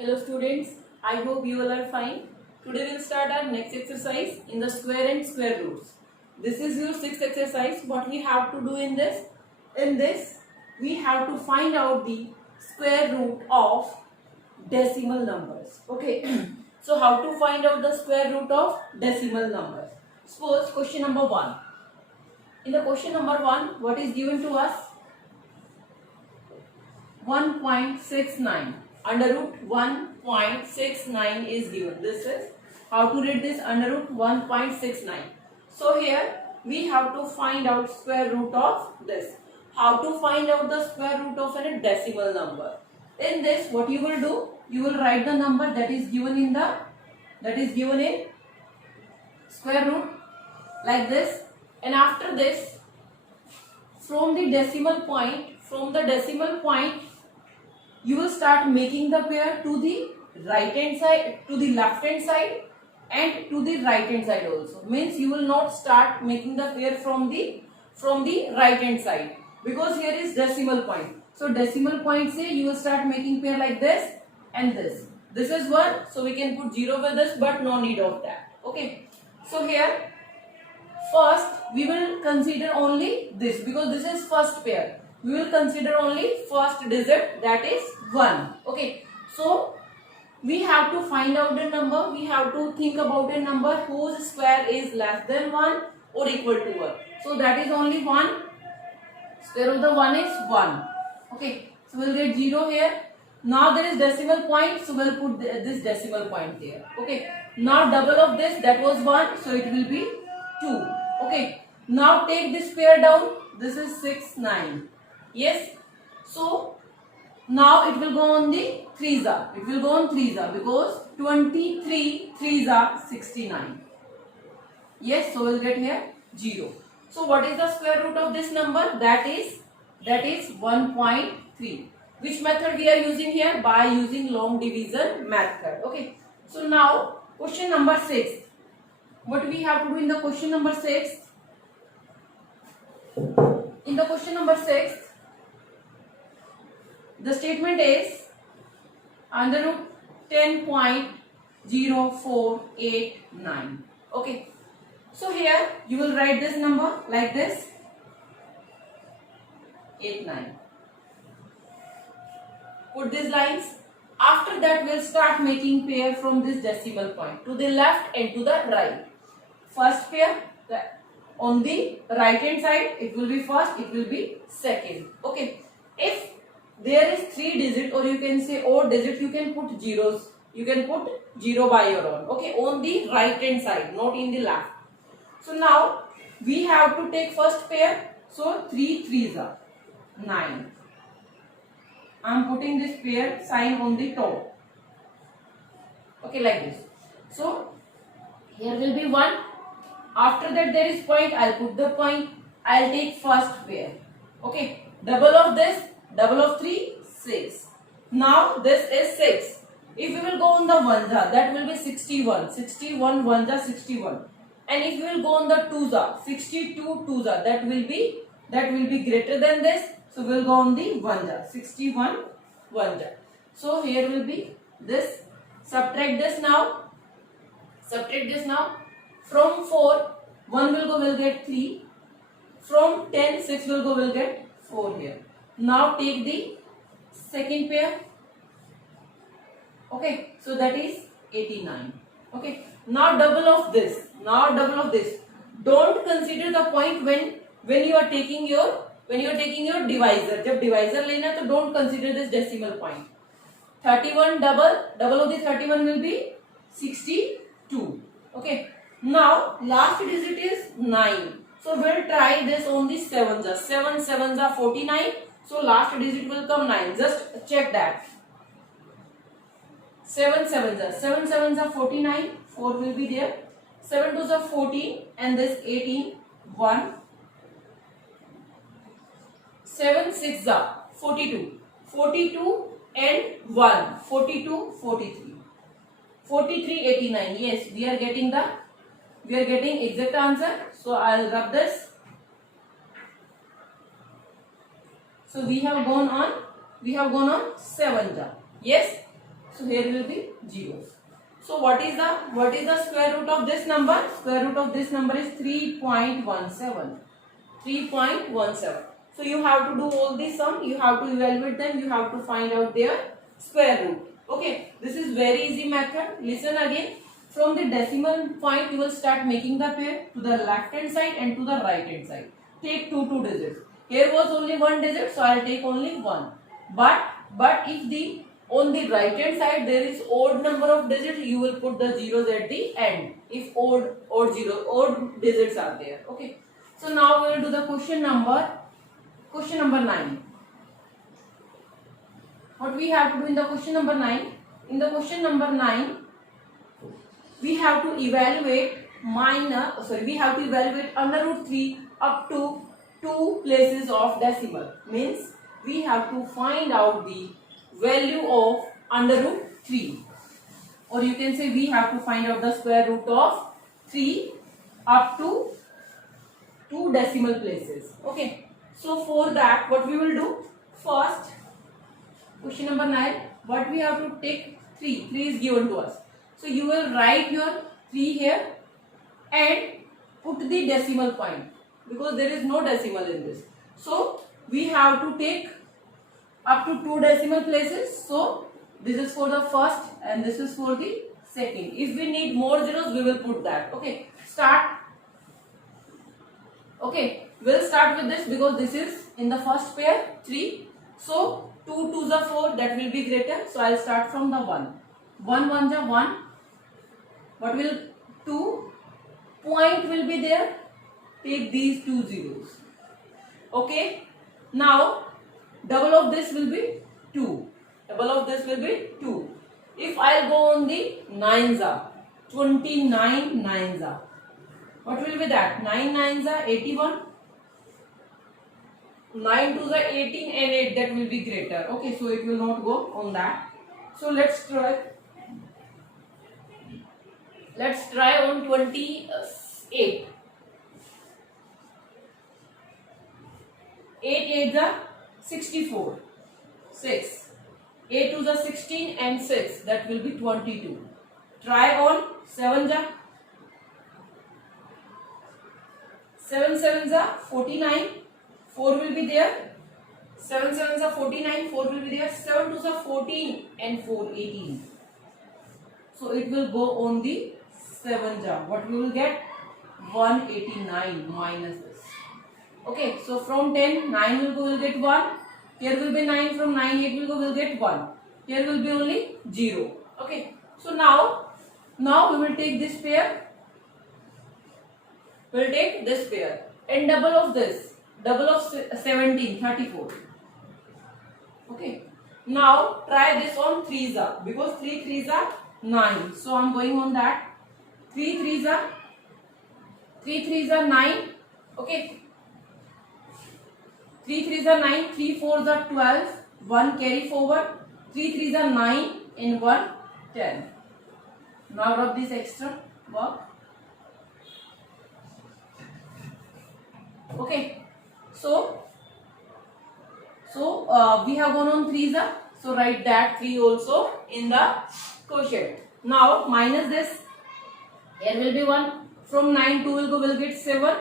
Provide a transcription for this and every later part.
Hello students, I hope you all are fine. Today we will start our next exercise in the square and square roots. This is your sixth exercise. What we have to do in this? In this, we have to find out the square root of decimal numbers. Okay. So how to find out the square root of decimal numbers? Suppose question number 1. In the question number 1, what is given to us? 1.69. Under root 1.69 is given. This is how to read this under root 1.69. So here we have to find out square root of this. How to find out the square root of a decimal number? In this, what you will do? You will write the number that is given in square root like this, and after this, from the decimal point, you will start making the pair to the right hand side, to the left hand side, and to the right hand side also. Means you will not start making the pair from the right hand side, because here is decimal point. So decimal point say you will start making pair like this and this. This is 1, so we can put 0 with this, but no need of that. Okay. So here first we will consider only this, because this is first pair. We will consider only first digit, that is 1. Okay. So we have to find out the number. We have to think about a number whose square is less than 1 or equal to 1. So that is only 1. Square of the 1 is 1. Okay. So we will get 0 here. Now there is decimal point, so we will put this decimal point there. Okay. Now double of this, that was 1, so it will be 2. Okay. Now take this pair down. This is 6, 9. Yes. So now it will go on the 3s. It will go on 3s because 23 3s are 69. Yes. So we will get here 0. So what is the square root of this number? That is 1.3. Which method we are using here? By using long division method. Okay. So now question number 6. What we have to do in the question number 6? In the question number 6, the statement is under root 10.0489. Okay. So here you will write this number like this, 89. Put these lines. After that we will start making pair from this decimal point to the left and to the right. First pair on the right hand side, it will be first, it will be second. Okay. If there is 3 digit, or you can say odd digit, you can put zeros. You can put 0 by your own. Okay. On the right hand side, not in the left. So now we have to take first pair. So 3 3s are 9. I am putting this pair sign on the top. Okay, like this. So here will be 1. After that there is point. I'll put the point. I'll take first pair. Okay. Double of this. Double of 3. 6. Now this is 6. If we will go on the 1s, that will be 61. 61 1s are 61. And if we will go on the 2s, 62 2s, that will be greater than this. So we will go on the 1s, 61 1s. So here will be this. Subtract this now. From 4, 1 will go, will get 3. From 10, 6 will go, will get 4 here. Now take the second pair. Okay. So that is 89. Okay. Now double of this. Don't consider the point when you are taking your divisor. जब divisor लेना तो don't consider this decimal point. 31 double of the 31 will be 62. Okay. Now last digit is 9. So we'll try this on the 7s. 7 7s are 49. So last digit will come 9. Just check that. 7 7s are 49. 4 will be there. 7 2s are 14, and this 18. 1. 7 6s are 42. 42 and 1. 42 43. 43 89. Yes, we are getting exact answer. So I'll rub this. So we have gone on 7. Yes. So here will be zeros. So what is the square root of this number? Square root of this number is 3.17. 3.17. So you have to do all this sum, you have to evaluate them, you have to find out their square root. Okay, this is very easy method. Listen again. From the decimal point you will start making the pair to the left hand side and to the right hand side. Take two digits. Here was only one digit, so I will take only one. But if the on the right hand side there is odd number of digits, you will put the zeros at the end. If odd digits are there. Okay. So now we will do the question number 9. What we have to do in the question number 9? In the question number 9, we have to evaluate we have to evaluate under root 3 up to 2 places of decimal. Means we have to find out the value of under root 3, or you can say we have to find out the square root of 3 up to 2 decimal places. Okay, so for that what we will do? First, question number 9, what we have to take 3 is given to us. So you will write your 3 here and put the decimal point, because there is no decimal in this. So we have to take up to 2 decimal places. So this is for the first and this is for the second. If we need more zeros, we will put that. Okay, start. Okay, we'll start with this because this is in the first pair 3. So 2 2s are 4, that will be greater. So I'll start from the 1. 1 1s are 1. What will 2? Point will be there. Take these 2 zeros. Okay. Now double of this will be 2. Double of this will be 2. If I'll go on the 9s are 29 9s are. What will be that? 9 9s are 81. 9 2s are 18 and 8, that will be greater. Okay, so it will not go on that. So let's try. Let's try on 28. 8 8s are 64. 6. 8 2s are 16 and 6, that will be 22. Try on 7s are 7 7s are 49. 4 will be there. 7 7s are 49. 4 will be there. 7 2s are 14 and 4 18. So it will go on the 7 jar. What we will get? 189 minus this. Okay, so from 10, 9 will go, will get 1. Here will be 9, from 9, 8 will go, will get 1. Here will be only 0. Okay, so now we will take this pair. We will take this pair and double of this. Double of 17, 34. Okay, now try this on 3s are, because 3 3s are 9. So I am going on that. 3 3s are 9. Okay. 3 3s are 9. 3 4s are 12. 1 carry forward. 3 3s are 9 and 1 10. Now rub this extra work. Okay. So we have gone on 3s are. So write that 3 also in the quotient. Now minus this. Here will be 1. From 9 2 will go, will get 7.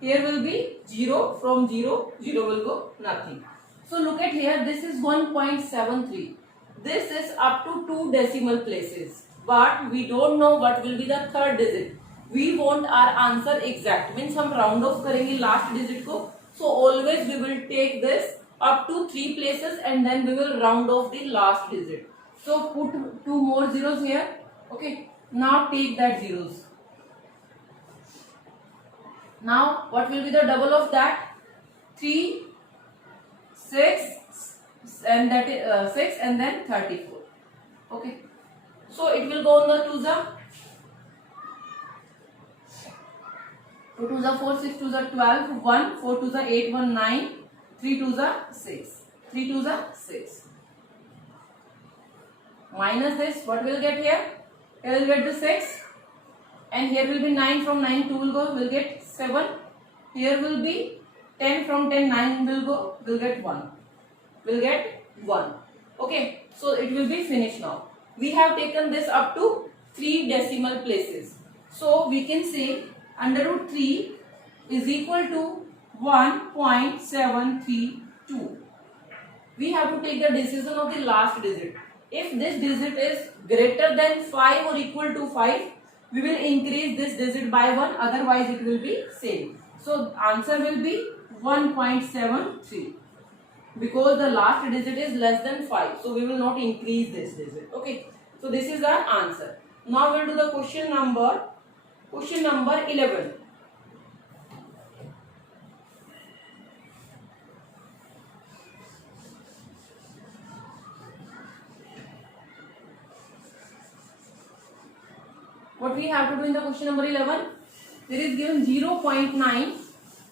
Here will be 0. From 0 will go nothing. So look at here, this is 1.73. This is up to 2 decimal places. But we don't know what will be the third digit. We want our answer exact. Means हम round off करेंगे last digit को. So always we will take this up to 3 places and then we will round off the last digit. So put 2 more zeros here. Okay. Now take that zeros. Now what will be the double of that? 3, 6 and that is 6 and then 34. Okay. So it will go on the 2s are. 2 2s are 4, 6 2s are 12, 1, 4 2s are 8, 1 9, 3 2s are 6. 3 2s are 6. Minus this, what will get here? Here will get the 6 and here will be 9, from 9 2 will go, will get 7. Here will be 10, from 10 9 will go, will get 1. Will get 1. Okay, so it will be finished now. we have taken this up to 3 decimal places. So we can say under root 3 is equal to 1.732. We have to take the decision of the last digit. If this digit is greater than 5 or equal to 5, we will increase this digit by 1, otherwise it will be same. So answer will be 1.73 because the last digit is less than 5. So we will not increase this digit. Okay. So this is our answer. Now we will do the question number 11. What we have to do in the question number 11? There is given 0.9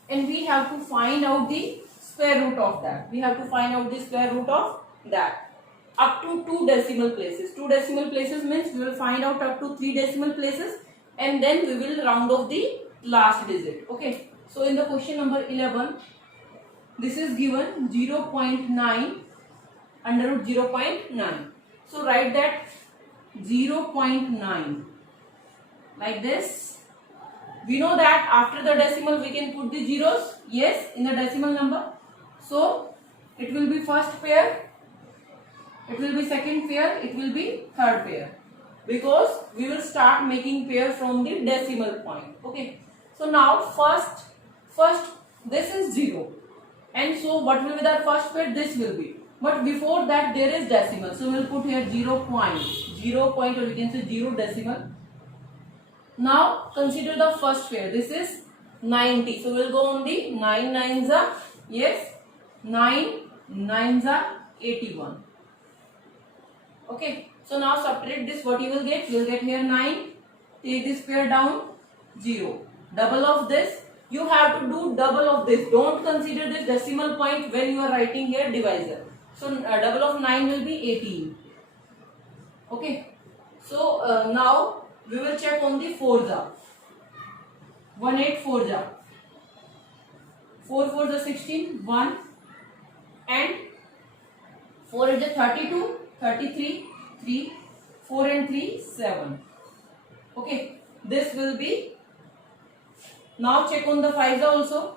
and we have to find out the square root of that. We have to find out the square root of that. Up to 2 decimal places. 2 decimal places means we will find out up to 3 decimal places and then we will round off the last digit. Okay. So in the question number 11, this is given 0.9 under root 0.9. So write that 0.9 like this. We know that after the decimal we can put the zeros. Yes, in the decimal number. So it will be first pair, it will be second pair, it will be third pair, because we will start making pair from the decimal point. Okay. So now first this is 0, and so what will be the first pair? This will be. But before that there is decimal, so we will put here 0 point, or we can say 0 decimal. Now consider the first pair. This is 90. So we will go on the 9 nines are, yes, 9 nines are 81. Okay. So now subtract this. What you will get? You will get here 9. Take this pair down, 0. Double of this. You have to do double of this. Don't consider this decimal point when you are writing here divisor. So double of 9 will be 18. Okay. So now we will check on the 4s. 1 8 4s. 4 4s are 16, 1, and 4 is 32, 33, 3, 4 and 3, 7. Okay, this will be. Now check on the 5s also.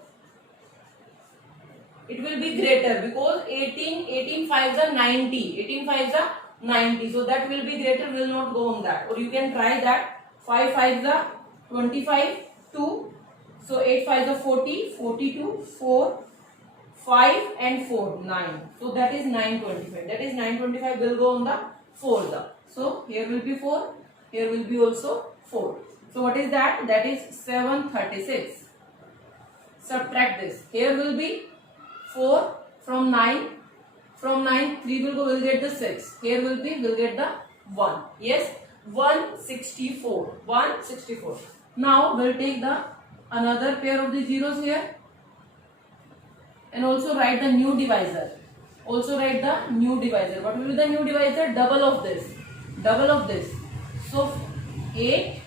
It will be greater because 18 5s are 90. 18 5s are 90. So that will be greater. We will not go on that. Or you can try that. 5 5s are 25, 2. So 8 5s are 40, 42, 4, 5 and 4, 9. So that is 925. That is 925 will go on the 4th. So here will be 4. Here will be also 4. So what is that? That is 736. Subtract this. Here will be 4 from 9. From 9, 3 will go, will get the 6. Here will be, will get the 1. Yes, 164. 164. Now we'll take the another pair of the zeros here. And also write the new divisor. Also write the new divisor. What will be the new divisor? Double of this. Double of this. So 8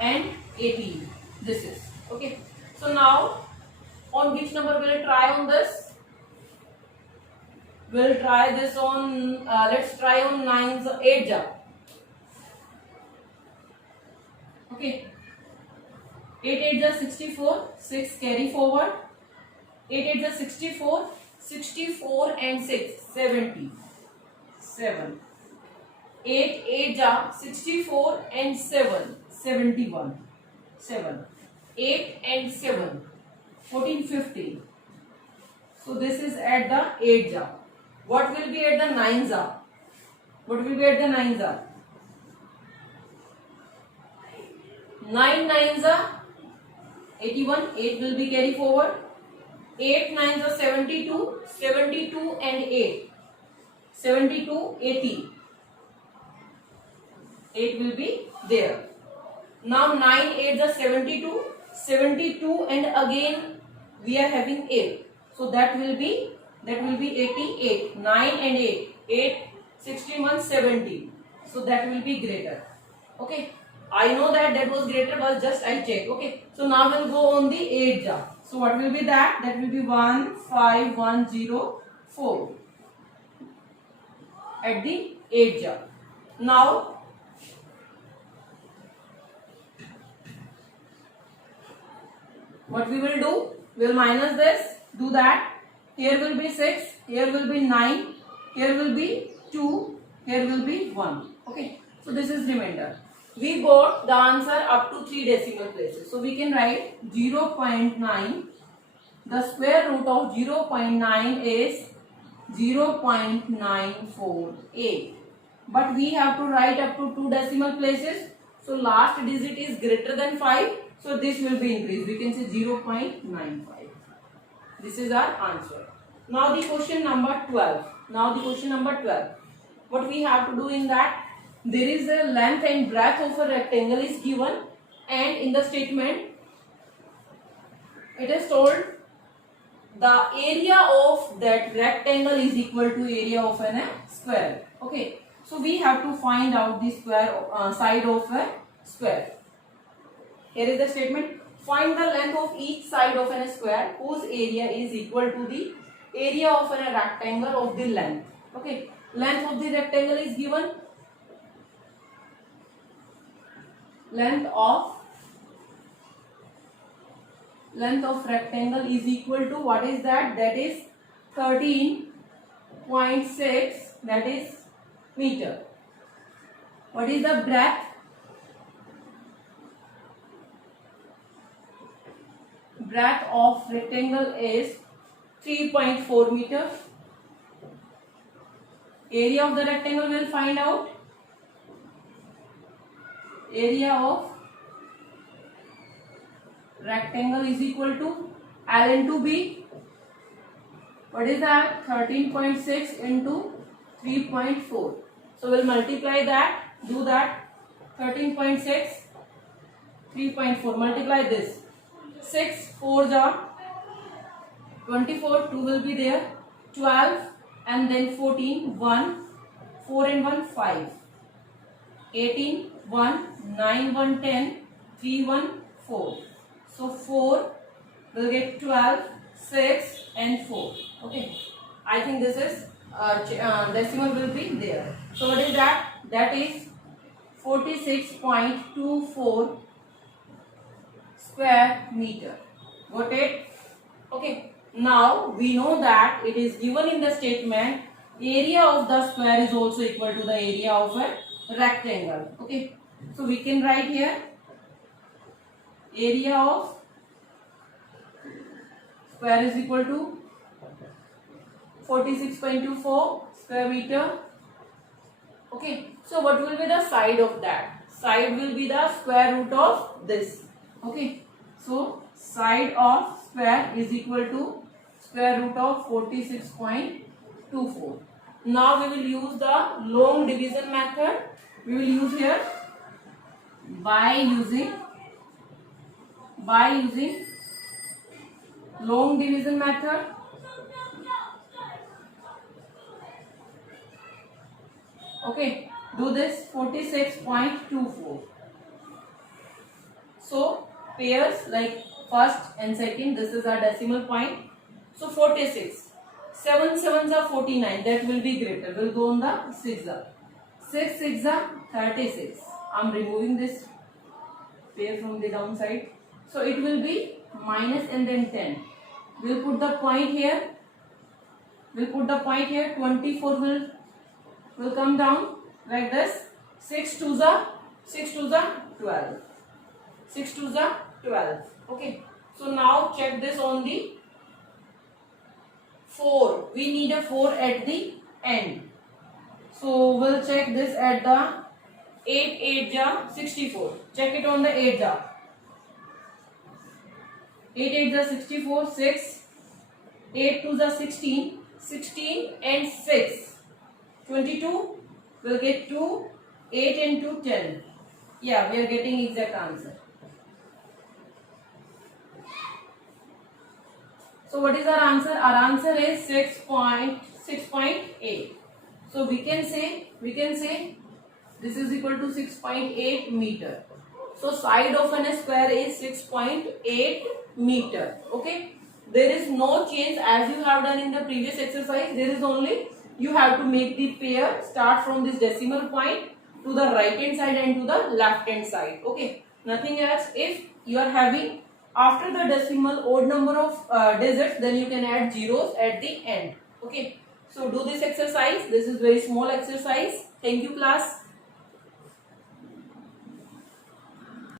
and 18. This is. Okay. So now on which number will I try on this? We'll try this on, let's try on 9s, 8s. Okay. 8 8s are 64. 6 carry forward. 8 8s are 64. 64 and 6, 70. 7. 8 8s are 64 and 7, 71. 7. 8 and 7, 14, 15. So this is at the 8s. What will be at the 9s? What will be at the 9s? 9 9s are 81. 8 will be carry forward. 8 9s are 72. 72 and 8. 72, 80. 8 will be there. Now 9 8s are 72. 72 and again we are having 8. So that will be 88. 9 and 8. 8, 61, 70. So that will be greater. Okay. I know that was greater, but just I check. Okay. So now we'll go on the 8s. So what will be that? That will be 15104 at the 8s. Now what we will do, we will minus this, do that. Here will be 6, here will be 9, here will be 2, here will be 1. Okay, so this is remainder. We got the answer up to 3 decimal places. So we can write 0.9. The square root of 0.9 is 0.948. But we have to write up to 2 decimal places. So last digit is greater than 5. So this will be increased. We can say 0.95. This is our answer. Now the question number 12. What we have to do in that? There is a length and breadth of a rectangle is given, and in the statement it is told the area of that rectangle is equal to area of a square. Okay, so we have to find out the square side of a square. Here is the statement. Find the length of each side of a square whose area is equal to the area of a rectangle of the length. Okay, length of the rectangle is given. Length of rectangle is equal to, what is that? That is 13.6, that is meter. What is the breadth? Breadth of rectangle is 3.4 meter. Area of the rectangle will find out. Area of rectangle is equal to L into B. What is that? 13.6 into 3.4. So we'll multiply that. Do that. 13.6, 3.4. Multiply this. 6 4s are 24. 2 will be there. 12 and then 14. 1. 4 and 1 5. 18. 1. 9 1 10. 3 1 4. So 4 will get 12, 6 and 4. Okay, I think this is decimal will be there. So what is that? That is 46.24 square meter. Got it? Okay, now we know that it is given in the statement area of the square is also equal to the area of a rectangle. Okay, so we can write here area of square is equal to 46.24 square meter. Okay, so what will be the side of that? Side will be the square root of this. Okay, so side of square is equal to square root of 46.24. Now we will use the long division method. We will use here by using long division method. Okay, do this 46.24. So pairs like first and second, this is our decimal point. So 46. 7 sevens are 49. That will be greater. We'll go on the 6. 6 6 are 36. I'm removing this pair from the downside. So it will be minus and then 10. We'll put the point here. 24 will come down like this. 6 2s are 12. 6 2s are 12. Okay. So now check this on the 4. We need a 4 at the end. So we'll check this at the 8 8 jar 64. Check it on the 8 jar. 8 8 jar 64. 6. 8 2 jar 16. 16 and 6. 22. We'll get 2. 8 and 2 10. Yeah, we are getting exact answer. So what is our answer? Our answer is 6.8. So we can say this is equal to 6.8 meter. So side of a square is 6.8 meter. Okay. There is no change as you have done in the previous exercise. There is only you have to make the pair start from this decimal point to the right hand side and to the left hand side. Okay, nothing else. If you are having after the decimal odd number of digits, then you can add zeros at the end. Okay, so do this exercise. This is very small exercise. Thank you, class.